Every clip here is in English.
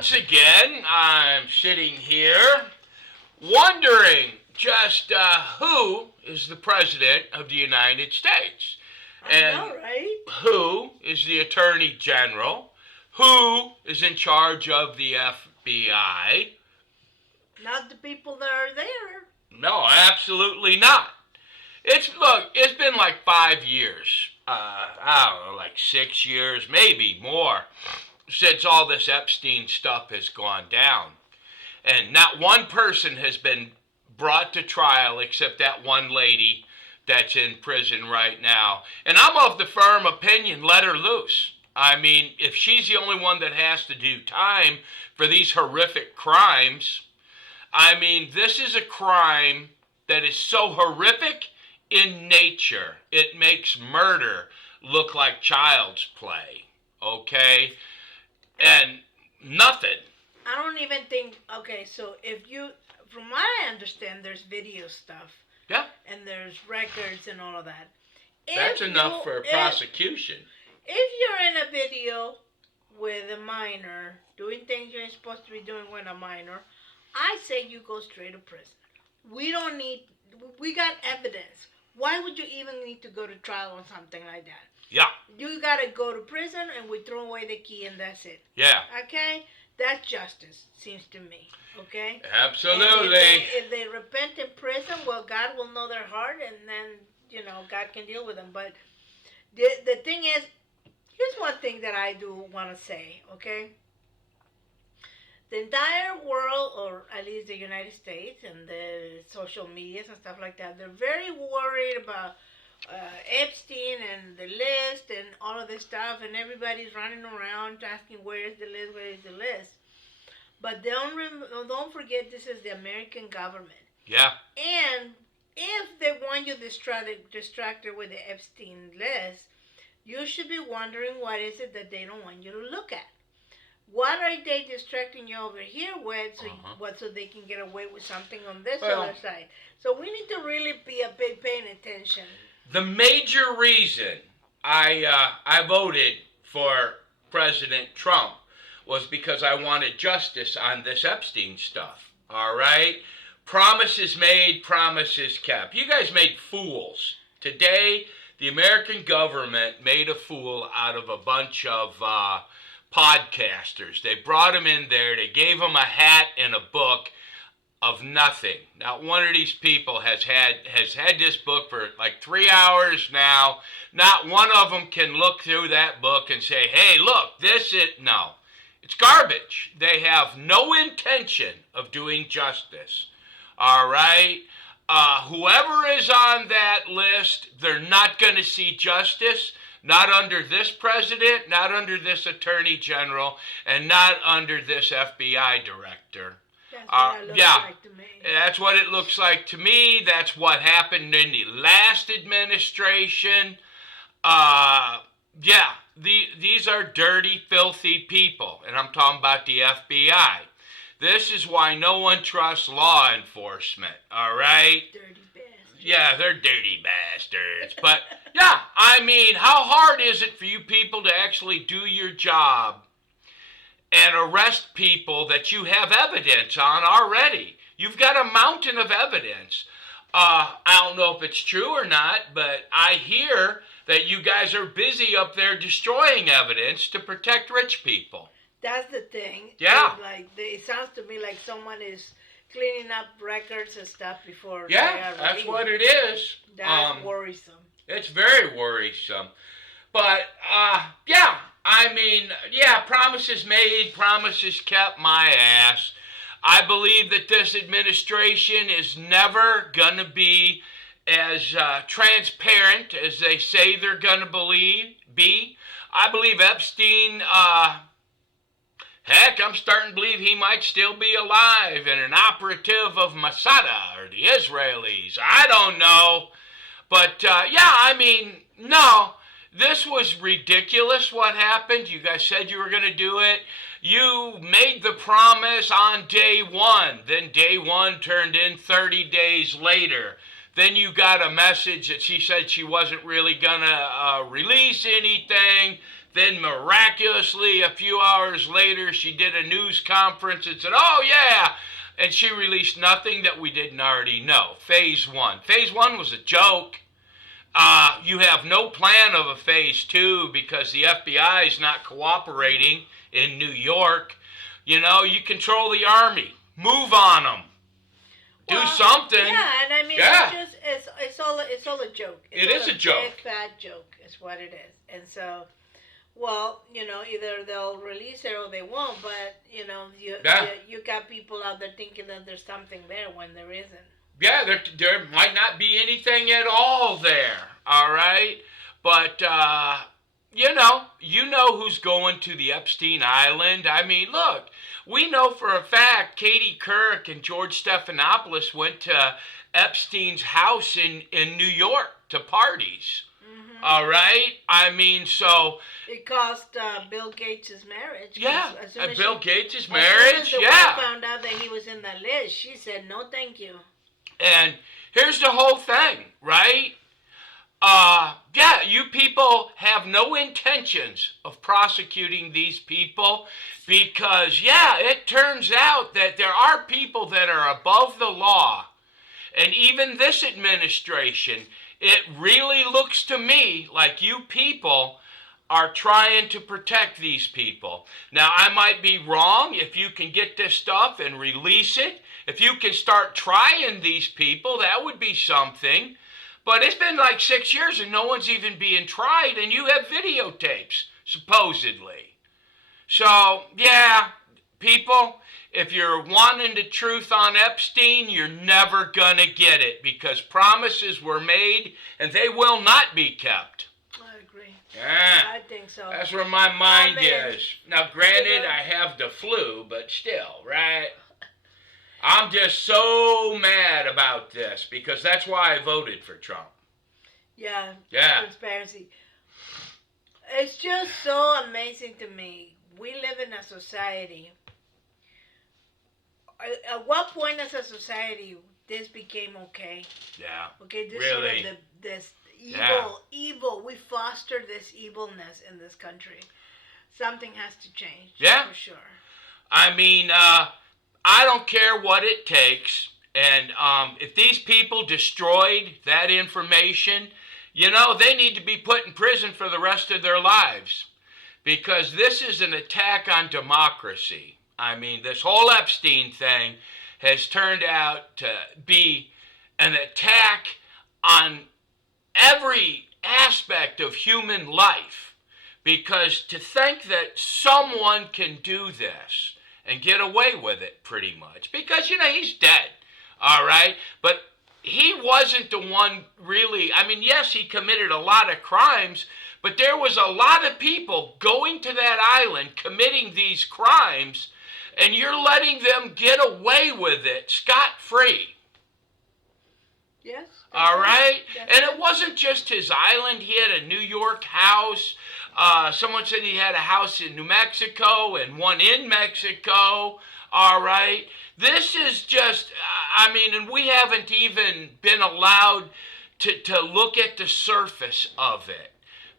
once again, I'm sitting here wondering just who is the President of the United States. I know, right? Who is the Attorney General? Who is in charge of the FBI? Not the people that are there. No, absolutely not. It's been like 5 years. I don't know, like 6 years, maybe more, since all this Epstein stuff has gone down. And not one person has been brought to trial except that one lady that's in prison right now. And I'm of the firm opinion, let her loose. I mean, if she's the only one that has to do time for these horrific crimes, I mean, this is a crime that is so horrific in nature. It makes murder look like child's play, okay? And nothing. I don't even think, okay, so from what I understand, there's video stuff. Yeah. And there's records and all of that. That's enough for prosecution. If you're in a video with a minor, doing things you ain't supposed to be doing with a minor, I say you go straight to prison. We got evidence. Why would you even need to go to trial on something like that? Yeah. You gotta go to prison and we throw away the key and that's it. Yeah. Okay? That's justice, seems to me. Okay? Absolutely. If they repent in prison, well, God will know their heart and then, God can deal with them. But the thing is, here's one thing that I do want to say, okay? The entire world, or at least the United States and the social medias and stuff like that, they're very worried about Epstein and the list and all of this stuff, and everybody's running around asking where is the list. But don't forget, this is the American government. Yeah. And if they want you distracted with the Epstein list, you should be wondering what is it that they don't want you to look at. What are they distracting you over here with so they can get away with something on this other side? So we need to really be paying attention. The major reason I voted for President Trump was because I wanted justice on this Epstein stuff. All right? Promises made, promises kept. You guys made fools. Today, the American government made a fool out of a bunch of podcasters. They brought them in there. They gave them a hat and a book of nothing. Not one of these people has had this book for like 3 hours now. Not one of them can look through that book and say, hey, look, no. It's garbage. They have no intention of doing justice. All right? Whoever is on that list, they're not going to see justice. Not under this president, not under this attorney general, and not under this FBI director. That's what it looks like to me. That's what it looks like to me. That's what happened in the last administration. These are dirty, filthy people, and I'm talking about the FBI. This is why no one trusts law enforcement, all right? Dirty bastards. Yeah, they're dirty bastards. But, yeah, I mean, how hard is it for you people to actually do your job and arrest people that you have evidence on already? You've got a mountain of evidence. I don't know if it's true or not, but I hear that you guys are busy up there destroying evidence to protect rich people. That's the thing. Yeah. It sounds to me like someone is cleaning up records and stuff before. Yeah, that's what it is. That's worrisome. It's very worrisome. But, promises made, promises kept, my ass. I believe that this administration is never going to be as transparent as they say they're going to be. I believe Epstein, heck, I'm starting to believe he might still be alive and an operative of Mossad or the Israelis. I don't know. But, no. This was ridiculous what happened. You guys said you were going to do it. You made the promise on day one. Then day one turned in 30 days later. Then you got a message that she said she wasn't really going to release anything. Then miraculously, a few hours later, she did a news conference and said, oh yeah, and she released nothing that we didn't already know. Phase 1. Phase 1 was a joke. You have no plan of a phase 2 because the FBI is not cooperating in New York. You know, you control the army. Move on them. Do something. Yeah, and I mean, Yeah. it's all a joke. It is a joke. Big fat joke is what it is. And so, well, you know, either they'll release it or they won't. But you know, you got people out there thinking that there's something there when there isn't. Yeah, there might not be anything at all there. All right, but you know who's going to the Epstein Island. I mean, look, we know for a fact Katie Couric and George Stephanopoulos went to Epstein's house in New York to parties. Mm-hmm. All right? I mean, so... It cost Bill Gates' marriage. Yeah, Bill Gates' marriage, as soon as the wife found out that he was in the list, she said, no thank you. And here's the whole thing, right? You people have no intentions of prosecuting these people because, it turns out that there are people that are above the law. And even this administration, it really looks to me like you people are trying to protect these people. Now, I might be wrong. If you can get this stuff and release it, if you can start trying these people, that would be something. But it's been like 6 years and no one's even being tried, and you have videotapes, supposedly. So, people, if you're wanting the truth on Epstein, you're never gonna get it because promises were made and they will not be kept. I agree. Yeah. I think so. That's where my mind Amen. is. Now, granted, I have the flu, but still, right? I'm just so mad about this because that's why I voted for Trump. Yeah. Yeah. Transparency. It's just so amazing to me. We live in a society. At what point as a society this became okay? Yeah. Okay, this really? sort of this evil. We foster this evilness in this country. Something has to change. Yeah. For sure. I mean, I don't care what it takes. And if these people destroyed that information, they need to be put in prison for the rest of their lives. Because this is an attack on democracy. I mean, this whole Epstein thing has turned out to be an attack on every aspect of human life. Because to think that someone can do this and get away with it pretty much. Because, he's dead, all right? But he wasn't the one really, I mean, yes, he committed a lot of crimes, but there was a lot of people going to that island committing these crimes, and you're letting them get away with it scot-free. Yes. All right? And it wasn't just his island. He had a New York house. Someone said he had a house in New Mexico and one in Mexico. All right? This is just, and we haven't even been allowed to look at the surface of it.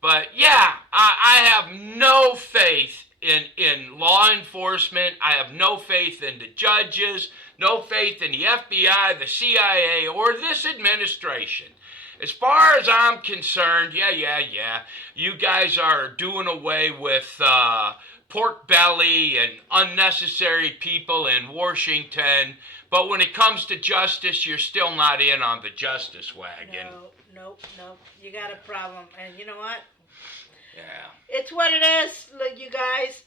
But, I have no faith in law enforcement. I have no faith in the judges, no faith in the FBI, the CIA, or this administration. As far as I'm concerned, you guys are doing away with pork belly and unnecessary people in Washington. But when it comes to justice, you're still not in on the justice wagon. Nope. You got a problem. And you know what? Yeah. It's what it is, look, you guys.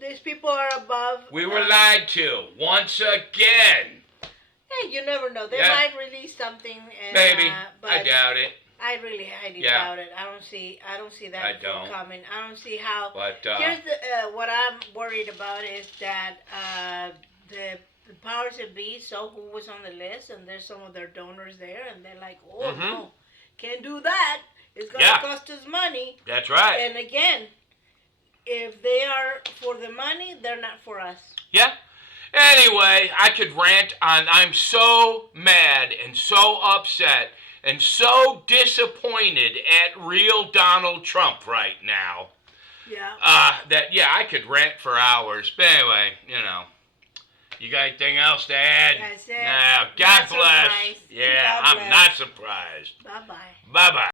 These people are above. We were lied to once again. Hey, you never know. They might release something. And, maybe. But I doubt it. I really highly doubt it. I don't see that coming. I don't see how. But here's what I'm worried about is that the powers that be saw who was on the list, and there's some of their donors there, and they're like, no, can't do that. It's going to cost us money. That's right. And again, if they are for the money, they're not for us. Yeah. Anyway, I could rant on. I'm so mad and so upset and so disappointed at real Donald Trump right now. Yeah. That I could rant for hours. But anyway, you got anything else to add? That's it. No. God Not bless. surprised. Yeah, God I'm bless. not surprised. Bye bye. Bye bye.